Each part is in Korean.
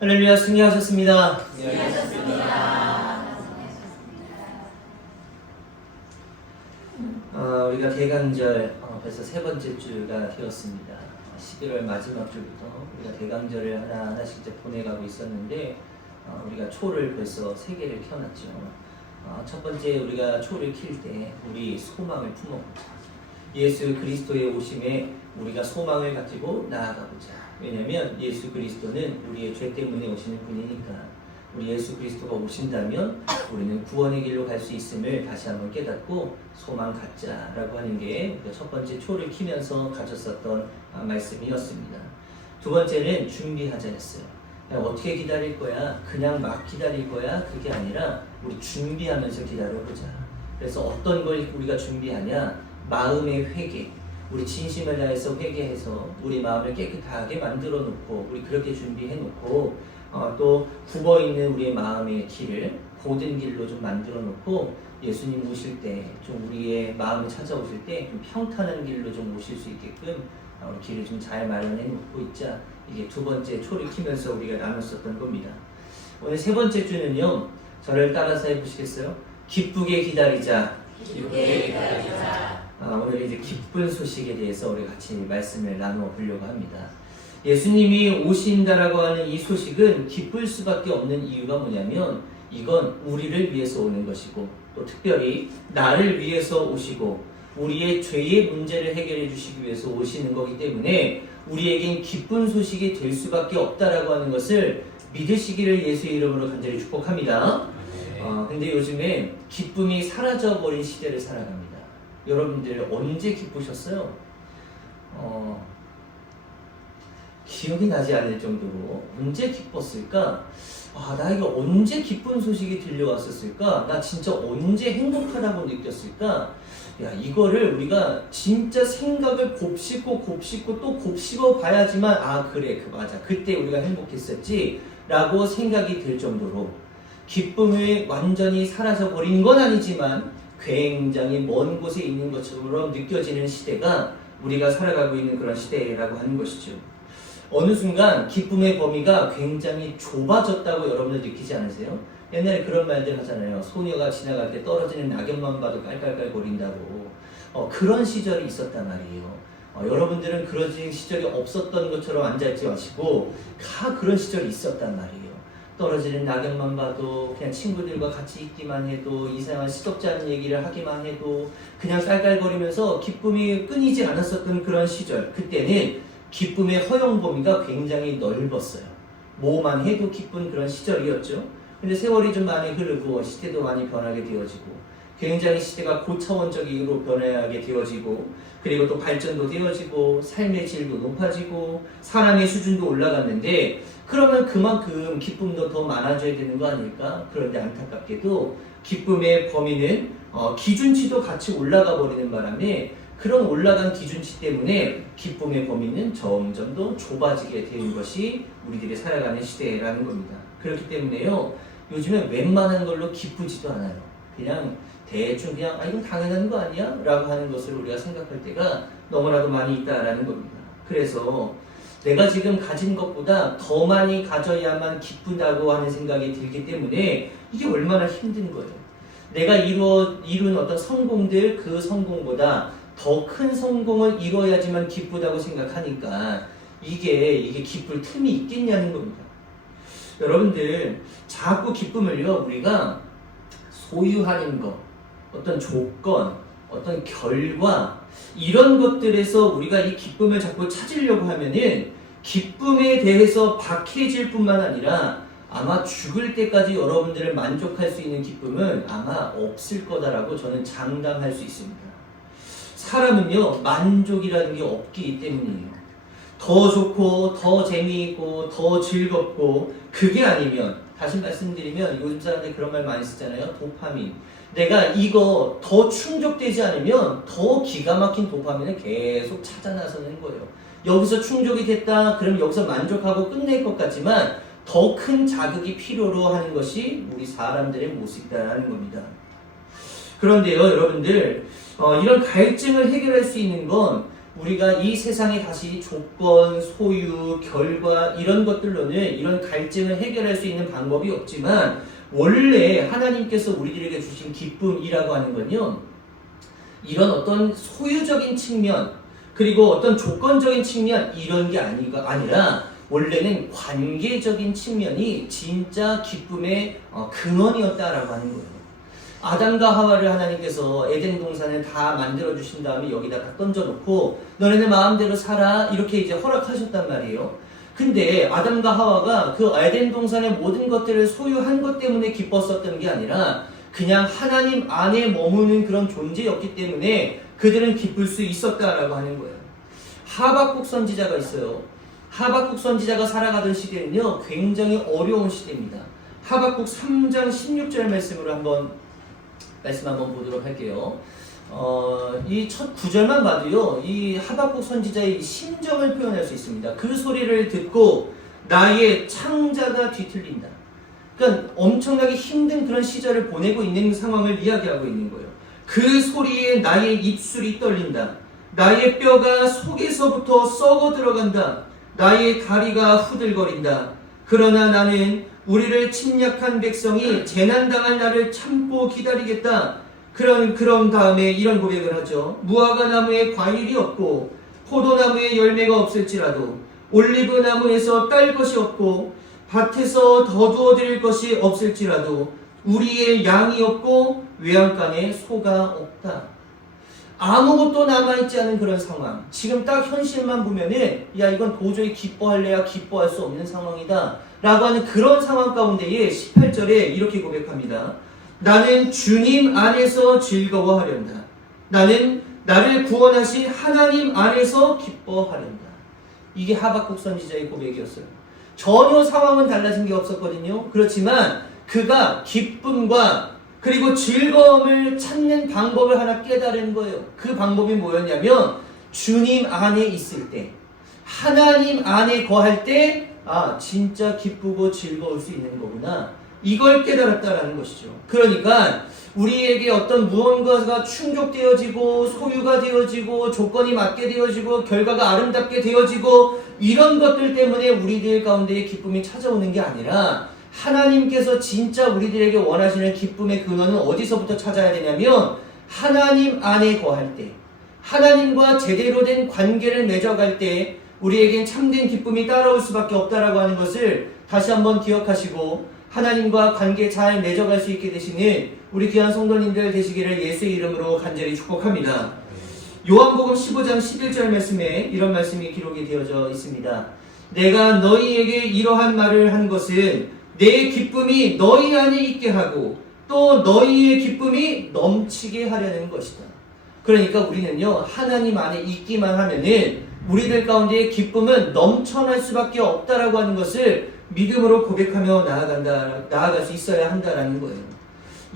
할렐루야, 승리하셨습니다. 우리가 대강절 벌써 세 번째 주가 되었습니다. 11월 마지막 주부터 우리가 대강절을 하나하나씩 이제 보내가고 있었는데 우리가 초를 벌써 3개를 켜놨죠. 첫 번째 우리가 초를 킬 때 우리 소망을 품어보자. 예수 그리스도의 오심에 우리가 소망을 가지고 나아가보자. 왜냐하면 예수 그리스도는 우리의 죄 때문에 오시는 분이니까 우리 예수 그리스도가 오신다면 우리는 구원의 길로 갈 수 있음을 다시 한번 깨닫고 소망 갖자라고 하는 게 첫 번째 초를 키면서 가졌었던 말씀이었습니다. 두 번째는 준비하자였어요. 어떻게 기다릴 거야? 그냥 막 기다릴 거야? 그게 아니라 우리 준비하면서 기다려보자. 그래서 어떤 걸 우리가 준비하냐? 마음의 회개, 우리 진심을 다해서 회개해서 우리 마음을 깨끗하게 만들어 놓고 우리 그렇게 준비해 놓고 또 굽어있는 우리의 마음의 길을 고든 길로 좀 만들어 놓고 예수님 오실 때 좀 우리의 마음을 찾아오실 때 좀 평탄한 길로 좀 오실 수 있게끔 우리 길을 좀 잘 마련해 놓고 있자. 이게 두 번째 초를 키면서 우리가 나눴었던 겁니다. 오늘 세 번째 주는요, 저를 따라서 해보시겠어요? 기쁘게 기다리자. 기쁘게 기다리자. 오늘 이제 기쁜 소식에 대해서 우리 같이 말씀을 나누어 보려고 합니다. 예수님이 오신다라고 하는 이 소식은 기쁠 수밖에 없는 이유가 뭐냐면 이건 우리를 위해서 오는 것이고 또 특별히 나를 위해서 오시고 우리의 죄의 문제를 해결해 주시기 위해서 오시는 거기 때문에 우리에겐 기쁜 소식이 될 수밖에 없다라고 하는 것을 믿으시기를 예수의 이름으로 간절히 축복합니다. 근데 요즘에 기쁨이 사라져버린 시대를 살아갑니다. 여러분들 언제 기쁘셨어요? 기억이 나지 않을 정도로 언제 기뻤을까? 나 이거 언제 기쁜 소식이 들려왔었을까? 나 진짜 언제 행복하다고 느꼈을까? 이거를 우리가 진짜 생각을 곱씹고 또 곱씹어 봐야지만 그래, 맞아, 그때 우리가 행복했었지 라고 생각이 들 정도로 기쁨이 완전히 사라져버린 건 아니지만 굉장히 먼 곳에 있는 것처럼 느껴지는 시대가 우리가 살아가고 있는 그런 시대라고 하는 것이죠. 어느 순간 기쁨의 범위가 굉장히 좁아졌다고 여러분들 느끼지 않으세요? 옛날에 그런 말들 하잖아요. 소녀가 지나갈 때 떨어지는 낙엽만 봐도 깔깔깔 거린다고. 그런 시절이 있었단 말이에요. 여러분들은 그런 시절이 없었던 것처럼 앉아있지 마시고 그런 시절이 있었단 말이에요. 떨어지는 낙엽만 봐도 그냥 친구들과 같이 있기만 해도 이상한 시덥지 않은 얘기를 하기만 해도 그냥 깔깔거리면서 기쁨이 끊이지 않았었던 그런 시절. 그때는 기쁨의 허용 범위가 굉장히 넓었어요. 뭐만 해도 기쁜 그런 시절이었죠. 근데 세월이 좀 많이 흐르고 시대도 많이 변하게 되어지고 굉장히 시대가 고차원적으로 변하게 되어지고 그리고 또 발전도 되어지고 삶의 질도 높아지고 사람의 수준도 올라갔는데 그러면 그만큼 기쁨도 더 많아져야 되는 거 아닐까? 그런데 안타깝게도 기쁨의 범위는 기준치도 같이 올라가 버리는 바람에 그런 올라간 기준치 때문에 기쁨의 범위는 점점 더 좁아지게 되는 것이 우리들이 살아가는 시대라는 겁니다. 그렇기 때문에요, 요즘에 웬만한 걸로 기쁘지도 않아요. 그냥 대충 그냥 이건 당연한 거 아니야? 라고 하는 것을 우리가 생각할 때가 너무나도 많이 있다라는 겁니다. 그래서 내가 지금 가진 것보다 더 많이 가져야만 기쁘다고 하는 생각이 들기 때문에 이게 얼마나 힘든 거예요. 내가 이룬 어떤 성공들, 그 성공보다 더 큰 성공을 이뤄야지만 기쁘다고 생각하니까 이게 기쁠 틈이 있겠냐는 겁니다. 여러분들 자꾸 기쁨을요, 우리가 소유하는 것, 어떤 조건, 어떤 결과 이런 것들에서 우리가 이 기쁨을 자꾸 찾으려고 하면은 기쁨에 대해서 박해질 뿐만 아니라 아마 죽을 때까지 여러분들을 만족할 수 있는 기쁨은 아마 없을 거다라고 저는 장담할 수 있습니다. 사람은요, 만족이라는 게 없기 때문이에요. 더 좋고 더 재미있고 더 즐겁고 그게 아니면, 다시 말씀드리면 요즘 사람들이 그런 말 많이 쓰잖아요. 도파민. 내가 이거 더 충족되지 않으면 더 기가 막힌 도파민을 계속 찾아 나서는 거예요. 여기서 충족이 됐다 그럼 여기서 만족하고 끝낼 것 같지만 더 큰 자극이 필요로 하는 것이 우리 사람들의 모습이라는 겁니다. 그런데요, 여러분들 이런 갈증을 해결할 수 있는 건 우리가 이 세상에 다시 조건, 소유, 결과 이런 것들로는 이런 갈증을 해결할 수 있는 방법이 없지만 원래 하나님께서 우리들에게 주신 기쁨이라고 하는 건요, 이런 어떤 소유적인 측면 그리고 어떤 조건적인 측면 이런 게 아니라 원래는 관계적인 측면이 진짜 기쁨의 근원이었다라고 하는 거예요. 아담과 하와를 하나님께서 에덴 동산을 다 만들어 주신 다음에 여기다 다 던져놓고 너네들 마음대로 살아 이렇게 이제 허락하셨단 말이에요. 근데 아담과 하와가 그 에덴 동산의 모든 것들을 소유한 것 때문에 기뻤었던 게 아니라 그냥 하나님 안에 머무는 그런 존재였기 때문에 그들은 기쁠 수 있었다라고 하는 거예요. 하박국 선지자가 있어요. 하박국 선지자가 살아가던 시대는요, 굉장히 어려운 시대입니다. 하박국 3장 16절 말씀 한번 보도록 할게요. 이 첫 구절만 봐도요, 이 하박국 선지자의 심정을 표현할 수 있습니다. 그 소리를 듣고 나의 창자가 뒤틀린다. 그러니까 엄청나게 힘든 그런 시절을 보내고 있는 상황을 이야기하고 있는 거예요. 그 소리에 나의 입술이 떨린다. 나의 뼈가 속에서부터 썩어 들어간다. 나의 다리가 후들거린다. 그러나 나는 우리를 침략한 백성이 재난당할 날을 참고 기다리겠다. 그런 다음에 이런 고백을 하죠. 무화과 나무에 과일이 없고 포도나무에 열매가 없을지라도 올리브 나무에서 딸 것이 없고 밭에서 거두어 드릴 것이 없을지라도 우리의 양이 없고 외양간에 소가 없다. 아무것도 남아있지 않은 그런 상황. 지금 딱 현실만 보면은 야 이건 도저히 기뻐할래야 기뻐할 수 없는 상황이다 라고 하는 그런 상황 가운데에 18절에 이렇게 고백합니다. 나는 주님 안에서 즐거워하련다. 나는 나를 구원하신 하나님 안에서 기뻐하련다. 이게 하박국 선지자의 고백이었어요. 전혀 상황은 달라진 게 없었거든요. 그렇지만 그가 기쁨과 그리고 즐거움을 찾는 방법을 하나 깨달은 거예요. 그 방법이 뭐였냐면 주님 안에 있을 때, 하나님 안에 거할 때 진짜 기쁘고 즐거울 수 있는 거구나. 이걸 깨달았다라는 것이죠. 그러니까 우리에게 어떤 무언가가 충족되어지고 소유가 되어지고 조건이 맞게 되어지고 결과가 아름답게 되어지고 이런 것들 때문에 우리들 가운데 기쁨이 찾아오는 게 아니라 하나님께서 진짜 우리들에게 원하시는 기쁨의 근원은 어디서부터 찾아야 되냐면 하나님 안에 거할 때, 하나님과 제대로 된 관계를 맺어갈 때 우리에겐 참된 기쁨이 따라올 수밖에 없다라고 하는 것을 다시 한번 기억하시고 하나님과 관계 잘 맺어갈 수 있게 되시는 우리 귀한 성도님들 되시기를 예수의 이름으로 간절히 축복합니다. 요한복음 15장 11절 말씀에 이런 말씀이 기록이 되어져 있습니다. 내가 너희에게 이러한 말을 한 것은 내 기쁨이 너희 안에 있게 하고 또 너희의 기쁨이 넘치게 하려는 것이다. 그러니까 우리는요, 하나님 안에 있기만 하면은 우리들 가운데의 기쁨은 넘쳐날 수밖에 없다라고 하는 것을 믿음으로 고백하며 나아갈 수 있어야 한다라는 거예요.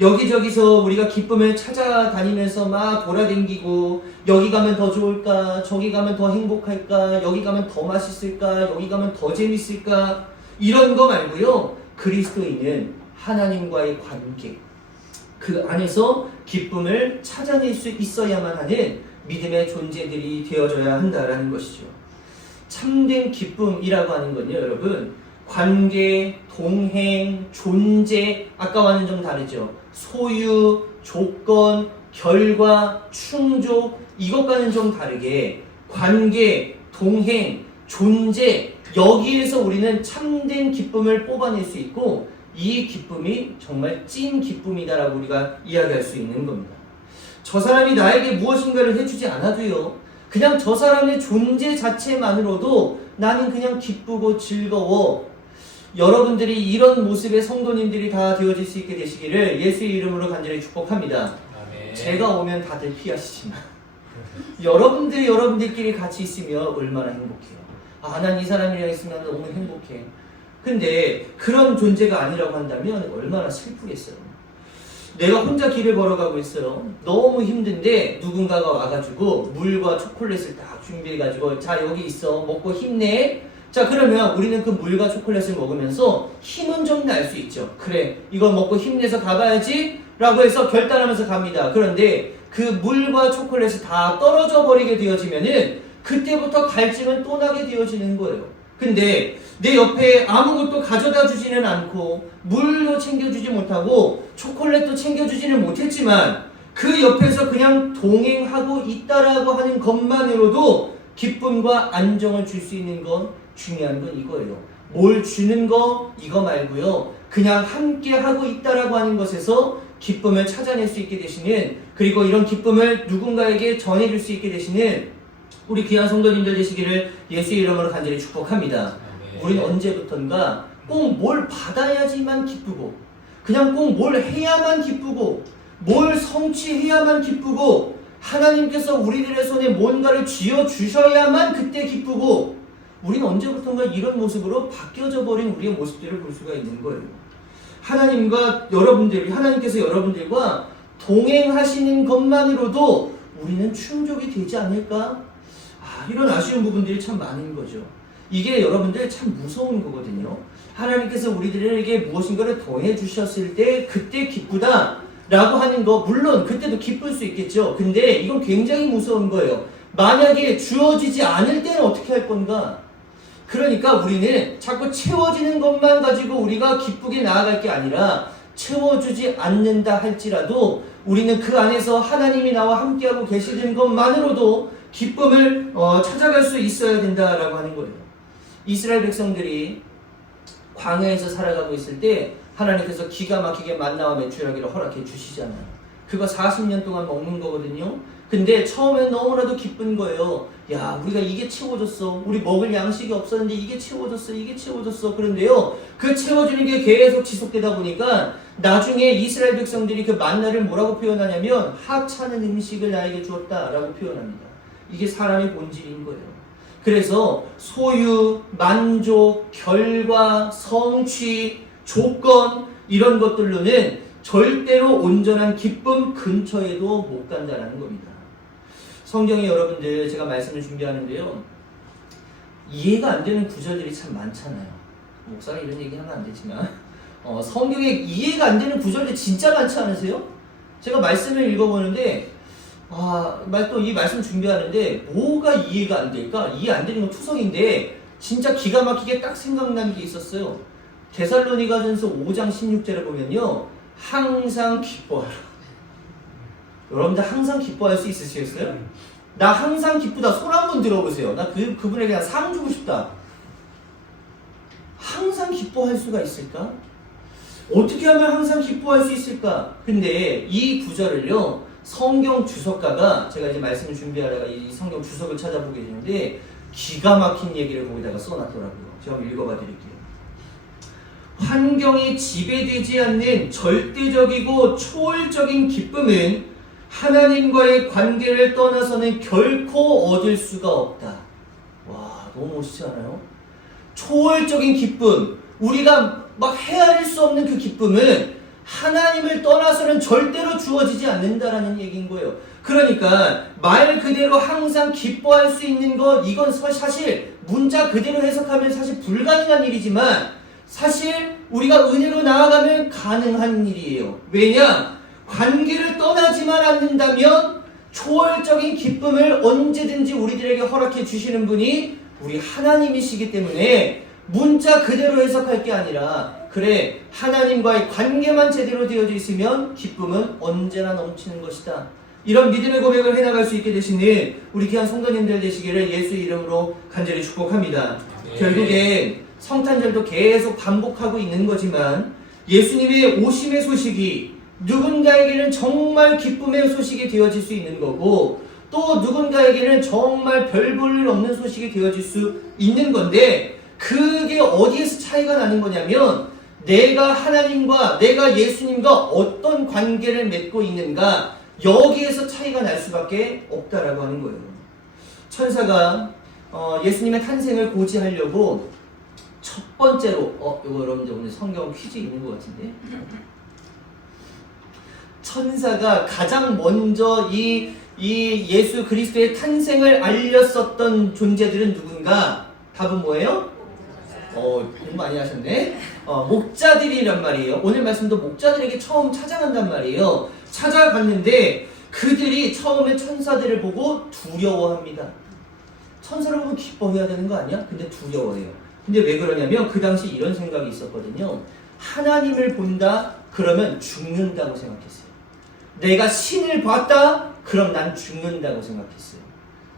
여기저기서 우리가 기쁨을 찾아다니면서 막 돌아다니고 여기 가면 더 좋을까, 저기 가면 더 행복할까, 여기 가면 더 맛있을까, 여기 가면 더 재밌을까 이런 거 말고요. 그리스도인은 하나님과의 관계, 그 안에서 기쁨을 찾아낼 수 있어야만 하는 믿음의 존재들이 되어져야 한다라는 것이죠. 참된 기쁨이라고 하는 건요, 여러분, 관계, 동행, 존재, 아까와는 좀 다르죠. 소유, 조건, 결과, 충족, 이것과는 좀 다르게 관계, 동행, 존재, 여기에서 우리는 참된 기쁨을 뽑아낼 수 있고 이 기쁨이 정말 찐 기쁨이다라고 우리가 이야기할 수 있는 겁니다. 저 사람이 나에게 무엇인가를 해주지 않아도요, 그냥 저 사람의 존재 자체만으로도 나는 그냥 기쁘고 즐거워. 여러분들이 이런 모습의 성도님들이 다 되어질 수 있게 되시기를 예수의 이름으로 간절히 축복합니다. 아멘. 제가 오면 다들 피하시지만 여러분들끼리 같이 있으면 얼마나 행복해요. 난 이 사람이랑 있으면 너무 행복해. 근데 그런 존재가 아니라고 한다면 얼마나 슬프겠어요. 내가 혼자 길을 걸어가고 있어요. 너무 힘든데 누군가가 와가지고 물과 초콜릿을 딱 준비해가지고 자 여기 있어, 먹고 힘내. 자 그러면 우리는 그 물과 초콜릿을 먹으면서 힘은 좀 날 수 있죠. 그래 이거 먹고 힘내서 가봐야지 라고 해서 결단하면서 갑니다. 그런데 그 물과 초콜릿이 다 떨어져 버리게 되어지면은 그때부터 갈증은 또 나게 되어지는 거예요. 근데 내 옆에 아무것도 가져다 주지는 않고 물도 챙겨주지 못하고 초콜릿도 챙겨주지는 못했지만 그 옆에서 그냥 동행하고 있다라고 하는 것만으로도 기쁨과 안정을 줄 수 있는 건 중요한 건 이거예요. 뭘 주는 거 이거 말고요. 그냥 함께 하고 있다라고 하는 것에서 기쁨을 찾아낼 수 있게 되시는, 그리고 이런 기쁨을 누군가에게 전해줄 수 있게 되시는 우리 귀한 성도님들 되시기를 예수의 이름으로 간절히 축복합니다. 우리는 언제부턴가 꼭 뭘 받아야지만 기쁘고, 그냥 꼭 뭘 해야만 기쁘고, 뭘 성취해야만 기쁘고, 하나님께서 우리들의 손에 뭔가를 쥐어주셔야만 그때 기쁘고, 우리는 언제부턴가 이런 모습으로 바뀌어져 버린 우리의 모습들을 볼 수가 있는 거예요. 하나님께서 여러분들과 동행하시는 것만으로도 우리는 충족이 되지 않을까? 이런 아쉬운 부분들이 참 많은 거죠. 이게 여러분들 참 무서운 거거든요. 하나님께서 우리들에게 무엇인가를 더해 주셨을 때 그때 기쁘다 라고 하는 거, 물론 그때도 기쁠 수 있겠죠. 근데 이건 굉장히 무서운 거예요. 만약에 주어지지 않을 때는 어떻게 할 건가? 그러니까 우리는 자꾸 채워지는 것만 가지고 우리가 기쁘게 나아갈 게 아니라, 채워주지 않는다 할지라도 우리는 그 안에서 하나님이 나와 함께하고 계시는 것만으로도 기쁨을 찾아갈 수 있어야 된다라고 하는 거예요. 이스라엘 백성들이 광야에서 살아가고 있을 때 하나님께서 기가 막히게 만나와 메추라기를 허락해 주시잖아요. 그거 40년 동안 먹는 거거든요. 근데 처음엔 너무나도 기쁜 거예요. 야, 우리가 이게 채워졌어. 우리 먹을 양식이 없었는데 이게 채워졌어. 이게 채워졌어. 그런데요, 그 채워주는 게 계속 지속되다 보니까 나중에 이스라엘 백성들이 그 만나를 뭐라고 표현하냐면 하찮은 음식을 나에게 주었다라고 표현합니다. 이게 사람의 본질인 거예요. 그래서 소유, 만족, 결과, 성취, 조건, 이런 것들로는 절대로 온전한 기쁨 근처에도 못 간다는 겁니다. 성경에 여러분들 제가 말씀을 준비하는데요, 이해가 안 되는 구절들이 참 많잖아요. 목사가 이런 얘기 하면 안 되지만 성경에 이해가 안 되는 구절들이 진짜 많지 않으세요? 제가 말씀을 읽어보는데 또 이 말씀 준비하는데 뭐가 이해가 안 될까? 이해 안 되는 건 투성인데 진짜 기가 막히게 딱 생각나는 게 있었어요. 데살로니가전서 5장 16절을 보면요, 항상 기뻐하라. 여러분들 항상 기뻐할 수 있으시겠어요? 나 항상 기쁘다. 손 한번 들어보세요. 나 그분에게 그냥 상 주고 싶다. 항상 기뻐할 수가 있을까? 어떻게 하면 항상 기뻐할 수 있을까? 근데 이 구절을요, 성경 주석가가, 제가 이제 말씀을 준비하다가 이 성경 주석을 찾아보게 되는데 기가 막힌 얘기를 거기다가 써놨더라고요. 제가 한번 읽어봐 드릴게요. 환경이 지배되지 않는 절대적이고 초월적인 기쁨은 하나님과의 관계를 떠나서는 결코 얻을 수가 없다. 와, 너무 멋있지 않아요? 초월적인 기쁨, 우리가 막 헤아릴 수 없는 그 기쁨은 하나님을 떠나서는 절대로 주어지지 않는다라는 얘기인 거예요. 그러니까 말 그대로 항상 기뻐할 수 있는 것, 이건 사실 문자 그대로 해석하면 사실 불가능한 일이지만 사실 우리가 은혜로 나아가면 가능한 일이에요. 왜냐? 관계를 떠나지만 않는다면 초월적인 기쁨을 언제든지 우리들에게 허락해 주시는 분이 우리 하나님이시기 때문에 문자 그대로 해석할 게 아니라, 그래, 하나님과의 관계만 제대로 되어져 있으면 기쁨은 언제나 넘치는 것이다. 이런 믿음의 고백을 해나갈 수 있게 되시는 우리 귀한 성도님들 되시기를 예수의 이름으로 간절히 축복합니다. 결국엔 성탄절도 계속 반복하고 있는 거지만 예수님의 오심의 소식이 누군가에게는 정말 기쁨의 소식이 되어질 수 있는 거고, 또 누군가에게는 정말 별 볼 일 없는 소식이 되어질 수 있는 건데, 그게 어디에서 차이가 나는 거냐면 내가 하나님과, 내가 예수님과 어떤 관계를 맺고 있는가, 여기에서 차이가 날 수밖에 없다라고 하는 거예요. 천사가 예수님의 탄생을 고지하려고 첫 번째로 이거 여러분들 오늘 성경 퀴즈 있는 것 같은데, 천사가 가장 먼저 이 예수 그리스도의 탄생을 알렸었던 존재들은 누군가? 답은 뭐예요? 공부 많이 하셨네. 목자들이란 말이에요. 오늘 말씀도 목자들에게 처음 찾아간단 말이에요. 찾아갔는데 그들이 처음에 천사들을 보고 두려워합니다. 천사를 보면 기뻐해야 되는 거 아니야? 근데 두려워해요. 근데 왜 그러냐면 그 당시 이런 생각이 있었거든요. 하나님을 본다? 그러면 죽는다고 생각했어요. 내가 신을 봤다? 그럼 난 죽는다고 생각했어요.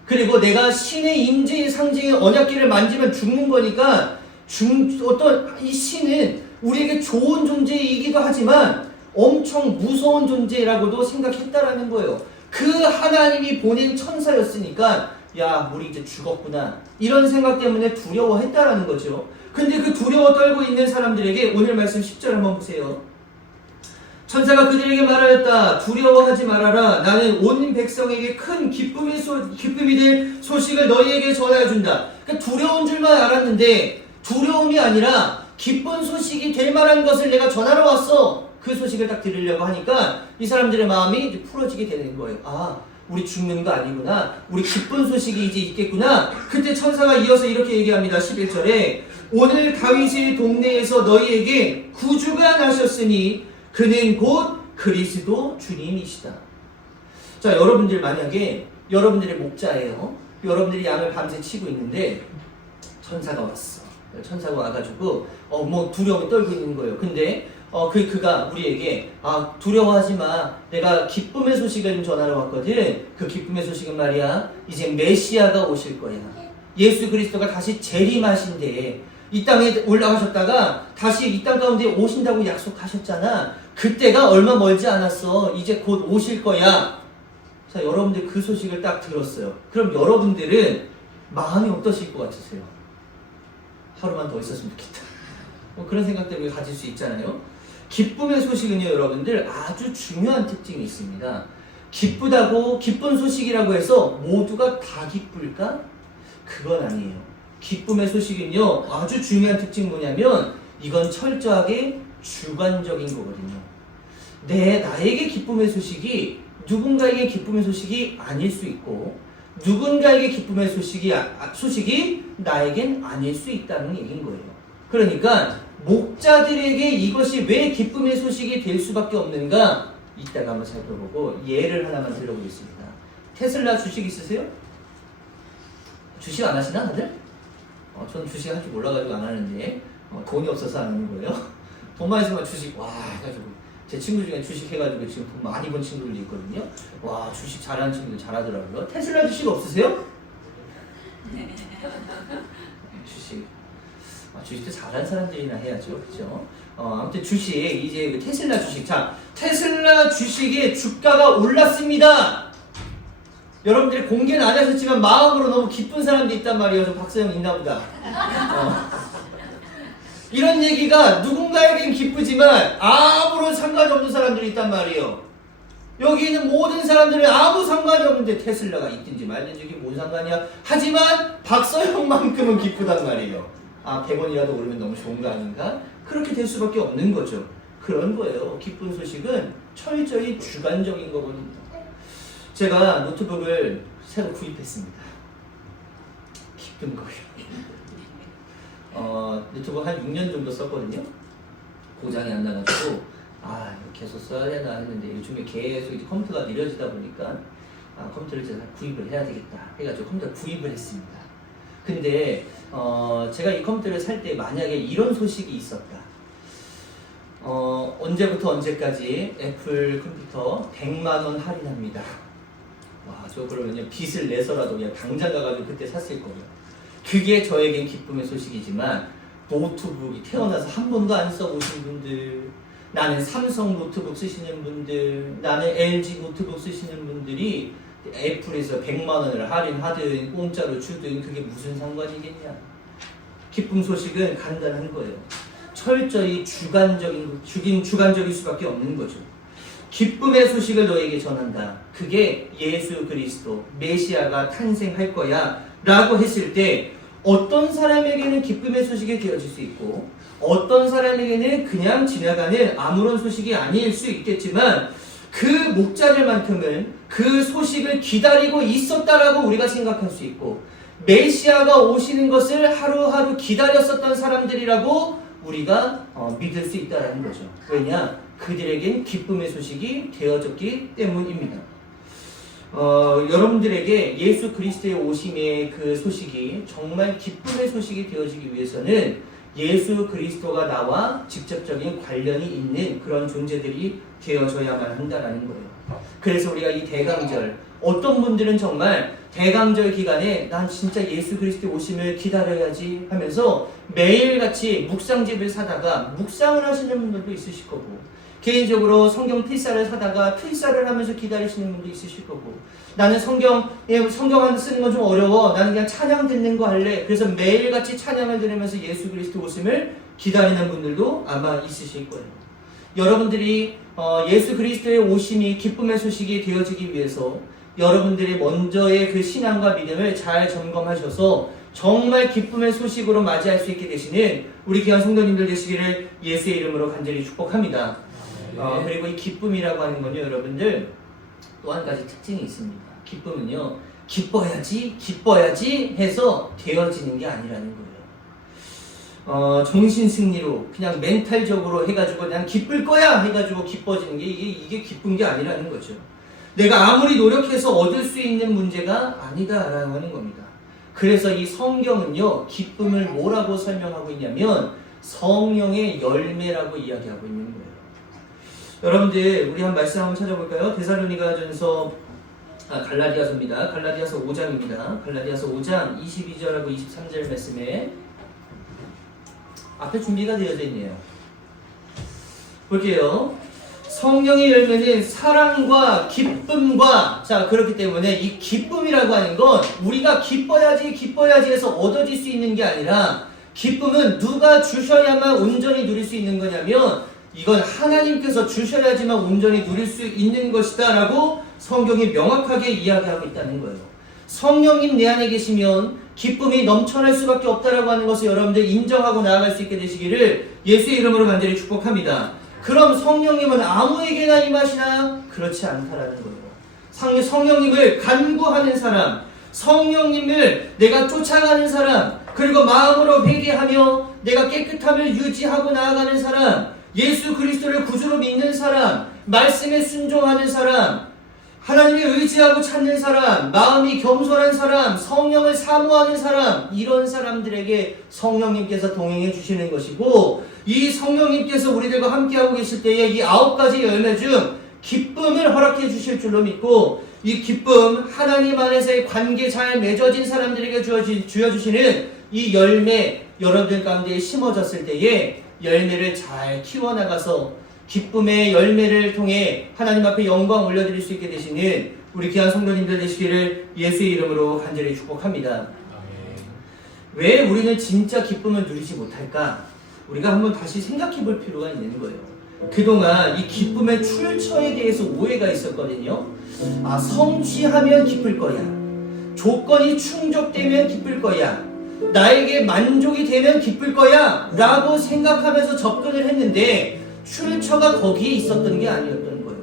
그리고 내가 신의 임재의 상징의 언약궤를 만지면 죽는 거니까 어떤 이 신은 우리에게 좋은 존재이기도 하지만 엄청 무서운 존재라고도 생각했다라는 거예요. 그 하나님이 보낸 천사였으니까 야, 우리 이제 죽었구나. 이런 생각 때문에 두려워했다라는 거죠. 근데 그 두려워 떨고 있는 사람들에게 오늘 말씀 10절 한번 보세요. 천사가 그들에게 말하였다. 두려워하지 말아라. 나는 온 백성에게 큰 기쁨이 될 소식을 너희에게 전하여 준다. 그러니까 두려운 줄만 알았는데 두려움이 아니라 기쁜 소식이 될 만한 것을 내가 전하러 왔어. 그 소식을 딱 들으려고 하니까 이 사람들의 마음이 이제 풀어지게 되는 거예요. 아, 우리 죽는 거 아니구나. 우리 기쁜 소식이 이제 있겠구나. 그때 천사가 이어서 이렇게 얘기합니다. 11절에 오늘 다윗의 동네에서 너희에게 구주가 나셨으니 그는 곧 그리스도 주님이시다. 자, 여러분들 만약에 여러분들의 목자예요. 여러분들이 양을 밤새 치고 있는데 천사가 왔어. 천사가 와가지고 뭐 두려움에 떨고 있는 거예요. 근데 그가 우리에게 두려워하지 마. 내가 기쁨의 소식을 전하러 왔거든. 그 기쁨의 소식은 말이야. 이제 메시아가 오실 거야. 예수 그리스도가 다시 재림하신대. 이 땅에 올라가셨다가 다시 이 땅 가운데 오신다고 약속하셨잖아. 그때가 얼마 멀지 않았어. 이제 곧 오실 거야. 자, 여러분들 그 소식을 딱 들었어요. 그럼 여러분들은 마음이 어떠실 것 같으세요? 하루만 더 있었으면 좋겠다. 뭐 그런 생각 때문에 가질 수 있잖아요. 기쁨의 소식은요, 여러분들 아주 중요한 특징이 있습니다. 기쁜 소식이라고 해서 모두가 다 기쁠까? 그건 아니에요. 기쁨의 소식은요, 아주 중요한 특징이 뭐냐면 이건 철저하게 주관적인 거거든요. 나에게 기쁨의 소식이 누군가에게 기쁨의 소식이 아닐 수 있고 누군가에게 기쁨의 소식이 나에겐 아닐 수 있다는 얘기인 거예요. 그러니까 목자들에게 이것이 왜 기쁨의 소식이 될 수밖에 없는가? 이따가 한번 살펴보고 예를 하나만 들어보겠습니다. 테슬라 주식 있으세요? 주식 안 하시나 다들? 저는 주식 할 줄 몰라가지고 안 하는데 돈이 없어서 안 하는 거예요. 돈만 있으면 주식 해가지고 제 친구 중에 주식 해가지고 지금 돈 많이 번 친구들이 있거든요. 와, 주식 잘하는 친구들 잘하더라고요. 테슬라 주식 없으세요? 주식도 잘하는 사람들이나 해야죠. 그죠? 아무튼 주식, 이제 테슬라 주식. 자, 테슬라 주식의 주가가 올랐습니다. 여러분들이 공개는 안 하셨지만 마음으로 너무 기쁜 사람도 있단 말이에요. 저 박사형 있나 보다. 이런 얘기가 누군가에겐 기쁘지만 아무런 상관이 없는 사람들이 있단 말이에요. 여기 있는 모든 사람들은 아무 상관이 없는데 테슬라가 있든지 말든지 이게 뭔 상관이야. 하지만 박서형만큼은 기쁘단 말이에요. 100원이라도 오르면 너무 좋은 거 아닌가? 그렇게 될 수밖에 없는 거죠. 그런 거예요. 기쁜 소식은 철저히 주관적인 거거든요. 제가 노트북을 새로 구입했습니다. 기쁜 거예요. 노트북 한 6년 정도 썼거든요. 고장이 안 나가지고 계속 써야 되나 했는데 요즘에 계속 이제 컴퓨터가 느려지다 보니까 컴퓨터를 제가 구입을 해야 되겠다 해가지고 컴퓨터 구입을 했습니다. 근데 제가 이 컴퓨터를 살 때 만약에 이런 소식이 있었다. 언제부터 언제까지 애플 컴퓨터 100만원 할인합니다. 와, 저 그러면요 빚을 내서라도 그냥 당장 가가지고 그때 샀을 거예요. 그게 저에겐 기쁨의 소식이지만 노트북이 태어나서 한 번도 안 써보신 분들, 나는 삼성 노트북 쓰시는 분들, 나는 LG 노트북 쓰시는 분들이 애플에서 100만 원을 할인하든 공짜로 주든 그게 무슨 상관이겠냐. 기쁨 소식은 간단한 거예요. 철저히 주관적일 수밖에 없는 거죠. 기쁨의 소식을 너에게 전한다. 그게 예수 그리스도 메시아가 탄생할 거야 라고 했을 때 어떤 사람에게는 기쁨의 소식이 되어질 수 있고 어떤 사람에게는 그냥 지나가는 아무런 소식이 아닐 수 있겠지만 그 목자들만큼은 그 소식을 기다리고 있었다라고 우리가 생각할 수 있고 메시아가 오시는 것을 하루하루 기다렸었던 사람들이라고 우리가 믿을 수 있다는 거죠. 왜냐? 그들에겐 기쁨의 소식이 되어졌기 때문입니다. 여러분들에게 예수 그리스도의 오심의 그 소식이 정말 기쁨의 소식이 되어지기 위해서는 예수 그리스도가 나와 직접적인 관련이 있는 그런 존재들이 되어져야만 한다는 거예요. 그래서 우리가 이 대강절, 어떤 분들은 정말 대강절 기간에 난 진짜 예수 그리스도의 오심을 기다려야지 하면서 매일같이 묵상집을 사다가 묵상을 하시는 분들도 있으실 거고, 개인적으로 성경 필사를 사다가 필사를 하면서 기다리시는 분도 있으실 거고, 나는 성경 쓰는 건 좀 어려워, 나는 그냥 찬양 듣는 거 할래, 그래서 매일같이 찬양을 들으면서 예수 그리스도 오심을 기다리는 분들도 아마 있으실 거예요. 여러분들이 예수 그리스도의 오심이 기쁨의 소식이 되어지기 위해서 여러분들이 먼저의 그 신앙과 믿음을 잘 점검하셔서 정말 기쁨의 소식으로 맞이할 수 있게 되시는 우리 귀한 성도님들 되시기를 예수의 이름으로 간절히 축복합니다. 그리고 이 기쁨이라고 하는 건요, 여러분들 또 한 가지 특징이 있습니다. 기쁨은요, 기뻐야지 해서 되어지는 게 아니라는 거예요. 정신승리로 그냥 멘탈적으로 해가지고 그냥 기쁠 거야 해가지고 기뻐지는 게 이게 기쁜 게 아니라는 거죠. 내가 아무리 노력해서 얻을 수 있는 문제가 아니다라고 하는 겁니다. 그래서 이 성경은요, 기쁨을 뭐라고 설명하고 있냐면 성령의 열매라고 이야기하고 있는 거예요. 여러분들 우리 한 말씀 한번 찾아볼까요? 데살로니가전서 갈라디아서입니다. 갈라디아서 5장입니다. 갈라디아서 5장 22절하고 23절 말씀에 앞에 준비가 되어져 있네요. 볼게요. 성령의 열매는 사랑과 기쁨과, 자, 그렇기 때문에 이 기쁨이라고 하는 건 우리가 기뻐야지 해서 얻어질 수 있는 게 아니라, 기쁨은 누가 주셔야만 온전히 누릴 수 있는 거냐면 이건 하나님께서 주셔야지만 온전히 누릴 수 있는 것이다 라고 성경이 명확하게 이야기하고 있다는 거예요. 성령님 내 안에 계시면 기쁨이 넘쳐날 수밖에 없다라고 하는 것을 여러분들 인정하고 나아갈 수 있게 되시기를 예수의 이름으로 간절히 축복합니다. 그럼 성령님은 아무에게나 임하시나요? 그렇지 않다라는 거예요. 성령님을 간구하는 사람, 성령님을 내가 쫓아가는 사람, 그리고 마음으로 회개하며 내가 깨끗함을 유지하고 나아가는 사람, 예수 그리스도를 구주로 믿는 사람, 말씀에 순종하는 사람, 하나님을 의지하고 찾는 사람, 마음이 겸손한 사람, 성령을 사모하는 사람, 이런 사람들에게 성령님께서 동행해 주시는 것이고, 이 성령님께서 우리들과 함께하고 계실 때에 이 9가지 열매 중 기쁨을 허락해 주실 줄로 믿고, 이 기쁨, 하나님 안에서의 관계 잘 맺어진 사람들에게 주어주시는 이 열매, 여러분들 가운데 심어졌을 때에 열매를 잘 키워나가서 기쁨의 열매를 통해 하나님 앞에 영광 올려드릴 수 있게 되시는 우리 귀한 성도님들 되시기를 예수의 이름으로 간절히 축복합니다. 왜 우리는 진짜 기쁨을 누리지 못할까? 우리가 한번 다시 생각해 볼 필요가 있는 거예요. 그동안 이 기쁨의 출처에 대해서 오해가 있었거든요. 성취하면 기쁠 거야, 조건이 충족되면 기쁠 거야, 나에게 만족이 되면 기쁠 거야 라고 생각하면서 접근을 했는데 출처가 거기에 있었던 게 아니었던 거예요.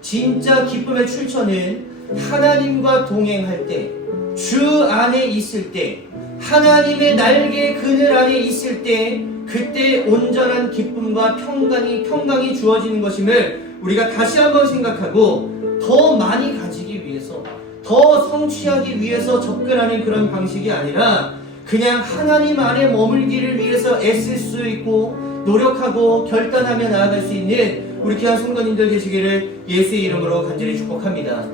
진짜 기쁨의 출처는 하나님과 동행할 때, 주 안에 있을 때, 하나님의 날개 그늘 안에 있을 때, 그때 온전한 기쁨과 평강이 주어지는 것임을 우리가 다시 한번 생각하고 더 많이 가지기 위해서, 더 성취하기 위해서 접근하는 그런 방식이 아니라 그냥 하나님 안에 머물기를 위해서 애쓸 수 있고 노력하고 결단하며 나아갈 수 있는 우리 귀한 성도님들 되시기를 예수의 이름으로 간절히 축복합니다.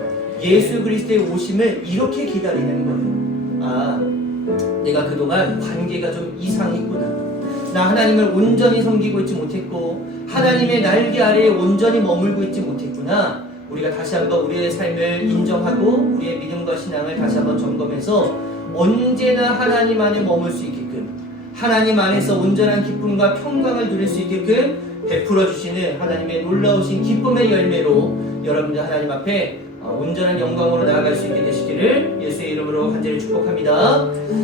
예수 그리스도의 오심을 이렇게 기다리는 거예요. 내가 그동안 관계가 좀 이상했구나, 나 하나님을 온전히 섬기고 있지 못했고 하나님의 날개 아래에 온전히 머물고 있지 못했구나. 우리가 다시 한번 우리의 삶을 인정하고 우리의 믿음과 신앙을 다시 한번 점검해서 언제나 하나님 안에 머물 수 있게끔, 하나님 안에서 온전한 기쁨과 평강을 누릴 수 있게끔 베풀어 주시는 하나님의 놀라우신 기쁨의 열매로 여러분들 하나님 앞에 온전한 영광으로 나아갈 수 있게 되시기를 예수의 이름으로 간절히 축복합니다.